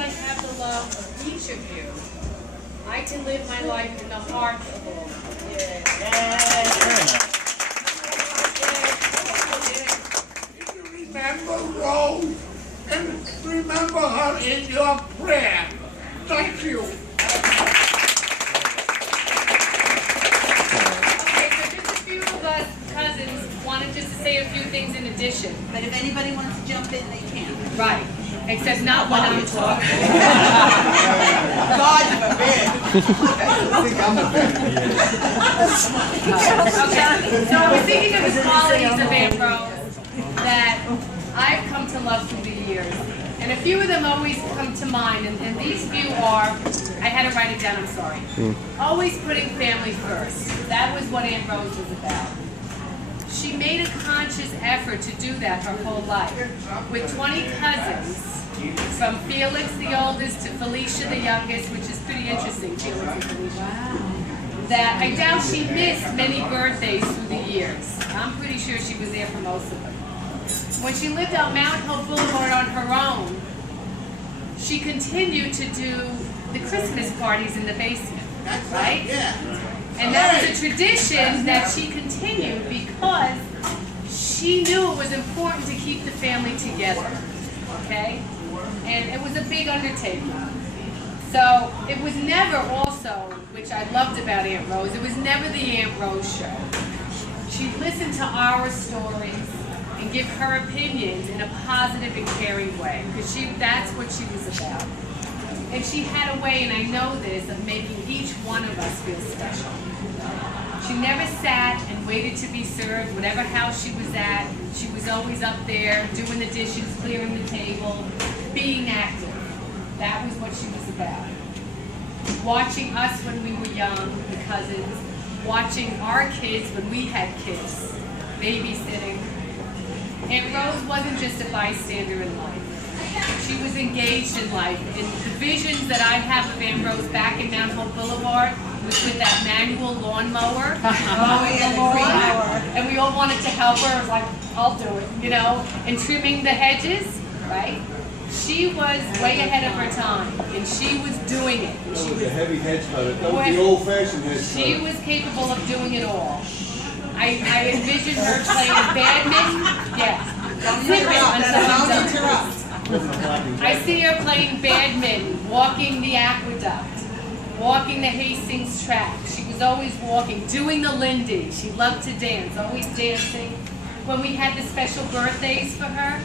I have the love of each of you, I can live my life in the heart of all of you. Remember Rose, and remember her in your prayer. Thank you. Okay, so just a few of us cousins wanted just to say a few things in addition. But if anybody wants to jump in, they can. Right, except not when I'm talking. God forbid. Okay, so I was thinking of the qualities of Ambrose that I've come to love through the years. And a few of them always come to mind, and these few are, I had to write it down, I'm sorry. Always putting family first. That was what Ambrose was about. She made a conscious effort to do that her whole life. With 20 cousins, from Felix the oldest to Felicia the youngest, which is pretty interesting, Felix and Felicia. That I doubt she missed many birthdays through the years. I'm pretty sure she was there for most of them. When she lived on Mount Hope Boulevard on her own, she continued to do the Christmas parties in the basement, right? And that was a tradition that she continued because she knew it was important to keep the family together, okay? And it was a big undertaking. So it was never also, which I loved about Aunt Rose, it was never the Aunt Rose show. She listened to our stories and give her opinions in a positive and caring way, because that's what she was about. And she had a way, and I know this, of making each one of us feel special. She never sat and waited to be served, whatever house she was at. She was always up there, doing the dishes, clearing the table, being active. That was what she was about. Watching us when we were young, the cousins, watching our kids when we had kids, babysitting. Aunt Rose wasn't just a bystander in life. She was engaged in life. And the visions that I have of Aunt Rose back in Mount Hope Boulevard was with that manual lawnmower. And we all wanted to help her. I was like, I'll do it, you know, and trimming the hedges, right? She was way ahead of her time, and she was doing it. That was a heavy hedge cutter. That was the old-fashioned hedge cutter. She was capable of doing it all. I envisioned her playing badminton. Yes. I see her playing badminton, walking the aqueduct, walking the Hastings track. She was always walking, doing the Lindy. She loved to dance, always dancing. When we had the special birthdays for her,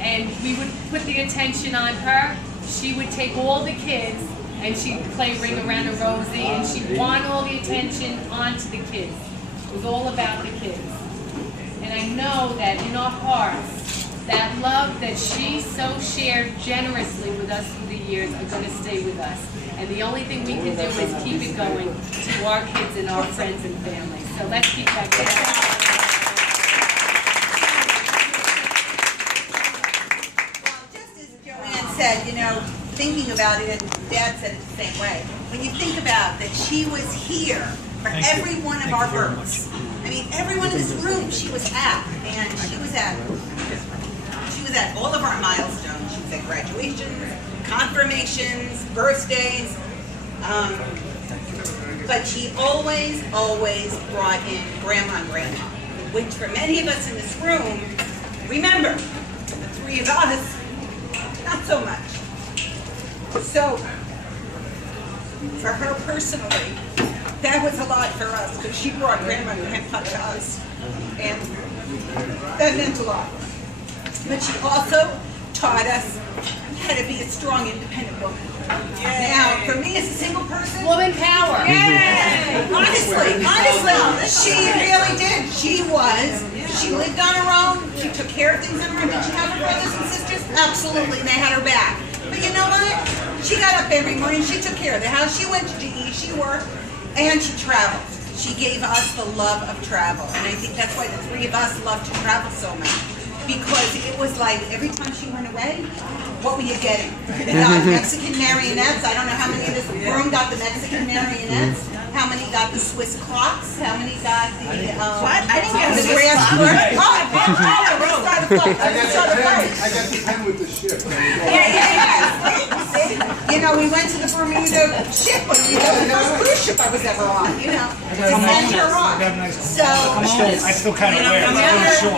and we would put the attention on her, she would take all the kids and she'd play Ring Around a Rosie, and she'd want all the attention onto the kids. It was all about the kids. And I know that in our hearts, that love that she so shared generously with us through the years are going to stay with us. And the only thing we can do is keep it going to our kids and our friends and family. So let's keep that going. Said, you know, thinking about it, and Dad said it the same way. When you think about that, she was here for every one of our births. I mean, everyone in this room she was at, and she was at all of our milestones. She was at graduations, confirmations, birthdays, but she always brought in Grandma and Grandma, which for many of us in this room, remember, the three of us, not so much. So, for her personally, that was a lot for us, because she brought Grandma and Grandpa to us, and that meant a lot. But she also taught us how to be a strong, independent woman. Yay. Now, for me as a single person, woman power. Yay! Honestly, she really did. She lived on her own. She took care of things on her own. Did she have her brothers and sisters? Absolutely, and they had her back. But you know what? She got up every morning. She took care of the house. She went to GE. She worked, and she traveled. She gave us the love of travel, and I think that's why the three of us love to travel so much. Because it was like every time she went away, what were you getting? Mexican marionettes. I don't know how many of this room got the Mexican marionettes. How many got the Swiss clocks? How many got the what? I didn't get the grass skirt. I got the pen with the ship. Yeah. know, we went to the Bermuda ship, but you know, the first cruise ship I was ever on, you know, to send her off. So, I still kind of wear it.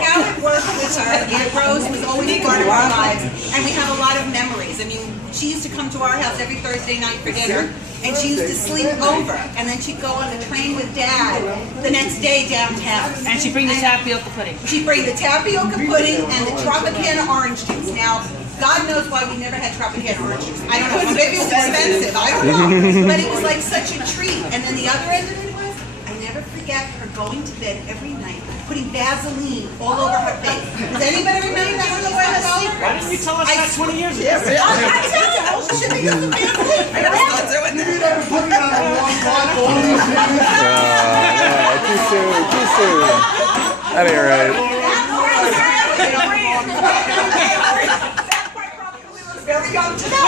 how it worked with her, Aunt Rose was always part of our lives, and we have a lot of memories. I mean, she used to come to our house every Thursday night for dinner, and she used to sleep over, and then she'd go on the train with Dad the next day downtown. And she bring the tapioca pudding. She'd bring the tapioca pudding and the Tropicana orange juice. Now, God knows why we never had Tropicana orange juice. I don't know. Maybe it was expensive. I don't know. But it was like such a treat. And then the other end of it was, I never forget her going to bed every night, putting Vaseline all over her face. Does anybody remember that on the way home? Why didn't you tell us that 20 years ago? I tell you, I should be using Vaseline. I never start doing that. You never put it on a wrong block all these years. No, too soon, too soon. That ain't right. Very young to know.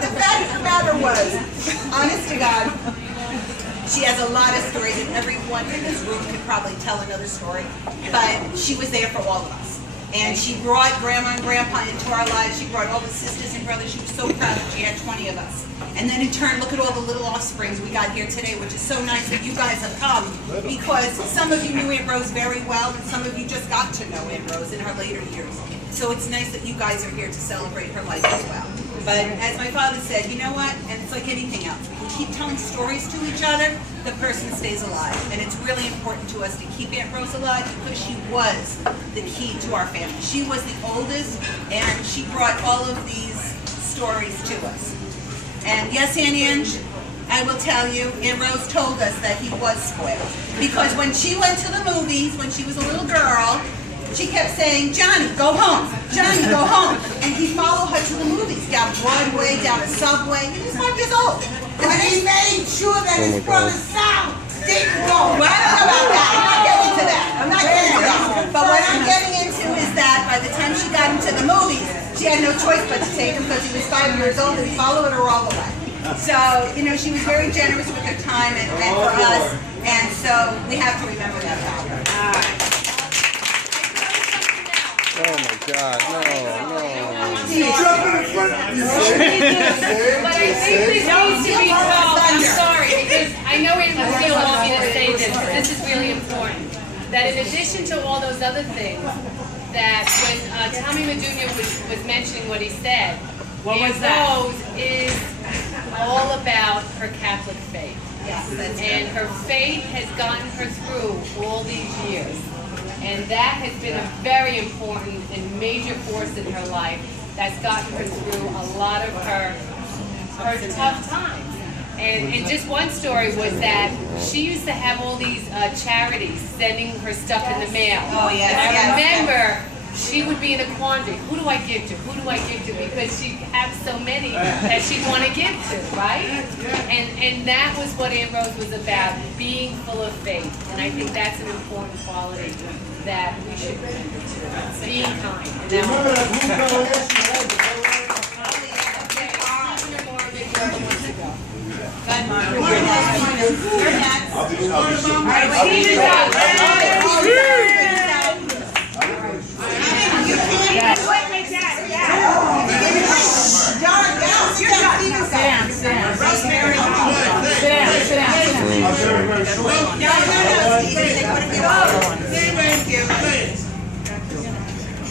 The fact of the matter was, honest to God, she has a lot of stories, and everyone in this room could probably tell another story, but she was there for all of us. And she brought Grandma and Grandpa into our lives. She brought all the sisters and brothers. She was so proud that she had 20 of us. And then in turn, look at all the little offsprings we got here today, which is so nice that you guys have come, because some of you knew Aunt Rose very well, and some of you just got to know Aunt Rose in her later years. So it's nice that you guys are here to celebrate her life as well. But as my father said, you know what? And it's like anything else. When we keep telling stories to each other, the person stays alive. And it's really important to us to keep Aunt Rose alive, because she was the key to our family. She was the oldest, and she brought all of these stories to us. And yes, Aunt Ange, I will tell you, Aunt Rose told us that he was spoiled. Because when she went to the movies, when she was a little girl, she kept saying, Johnny, go home. Johnny, go home. And he followed her to the movies, down Broadway, down a subway. He was 5 years old. And he made sure that his brother Sal didn't go. Well, I don't know about that. I'm not getting into that. I'm not getting into that. But what I'm getting into is that by the time she got into the movies, she had no choice but to take him, because he was 5 years old and he followed her all the way. So, you know, she was very generous with her time and for us. And so we have to remember that about her. All right. Oh my God, no. You jump in front of you. But I think this needs to be told, I'm sorry, because I know it would feel want me to say this, but this is really important. That in addition to all those other things, that when Tommy Madunia was mentioning what he said, Aunt Rose is all about her Catholic faith. Yes, that's And her faith has gotten her through all these years. And that has been a very important and major force in her life that's gotten her through a lot of her tough times. And just one story was that she used to have all these charities sending her stuff in the mail. Oh, yes, And I yes. remember she would be in a quandary. Who do I give to? Who do I give to? Because she has so many that she'd want to give to, right? And that was what Aunt Rose was about, being full of faith. And I think that's an important quality that we should remember too. Being kind. And that Remember that blue color yes, you had the Good, Mom. You're next. You're next.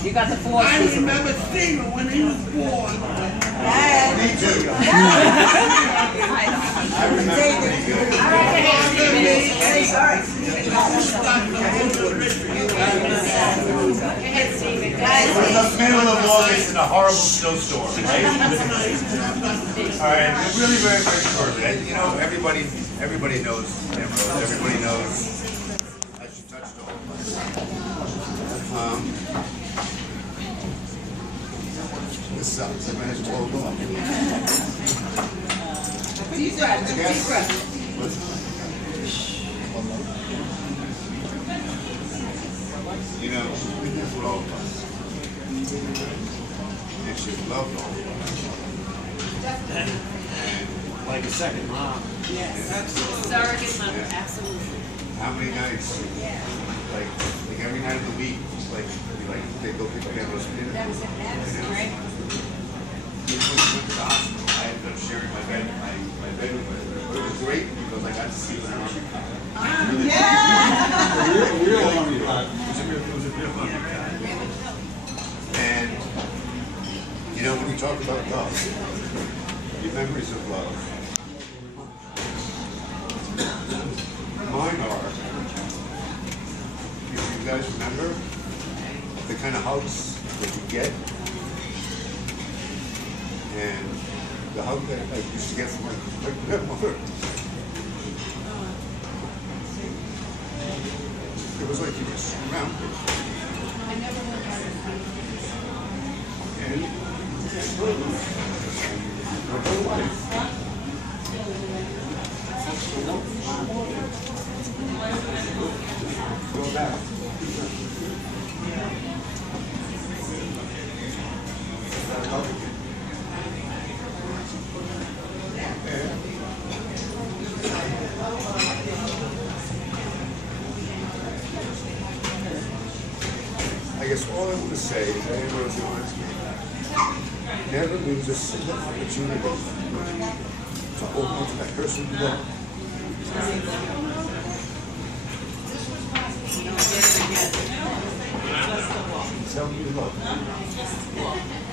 You got the four. I remember Stephen when he was born. Me too. Guys, We're in the middle of August in a horrible snowstorm, right? All right, really very, very shortly. You know, everybody knows Aunt Rose. Everybody knows how she touched the whole place. This sucks. I managed to hold on. Deep breath. Deep breath. You know, she's been there for all of us. And she's loved all of us. Like a second mom. surrogate mother, absolutely. How many nights? Like every night of the week, like they go pick up Aunt Rose for dinner. And, you know, when we talk about love, your memories of love, mine are, if you guys remember, the kind of hugs that you get, and the hug that I used to get from my grandmother. It was like you were surrounded. And my whole life. Go back. That hug again. I guess all I want to say is that everyone's honest. Never lose a single opportunity to hold on to that person you love. Tell me you love them.